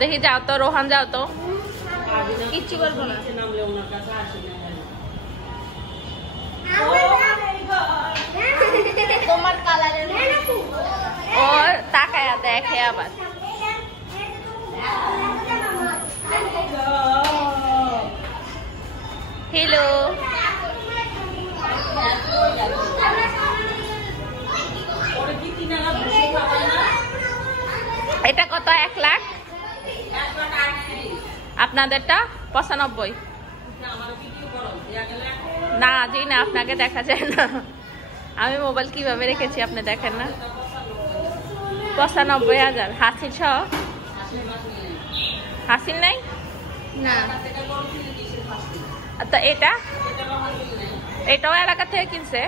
দেখি যাও তো রোহান, যাও তো। কিচ্ছু করবো না। তোমার কালারের ও তাকায়া দেখে আবার। হ্যালো, এটা কত? 1 লাখ। আপনাদেরটা 95। না জি না, আপনাকে দেখা যায় না। আমি মোবাইল কিভাবে রেখেছি আপনি দেখেন না? 95,000 হাসিল সহ। হাসিল নাই না তো। এটাও এলাকা থেকে কিনছে।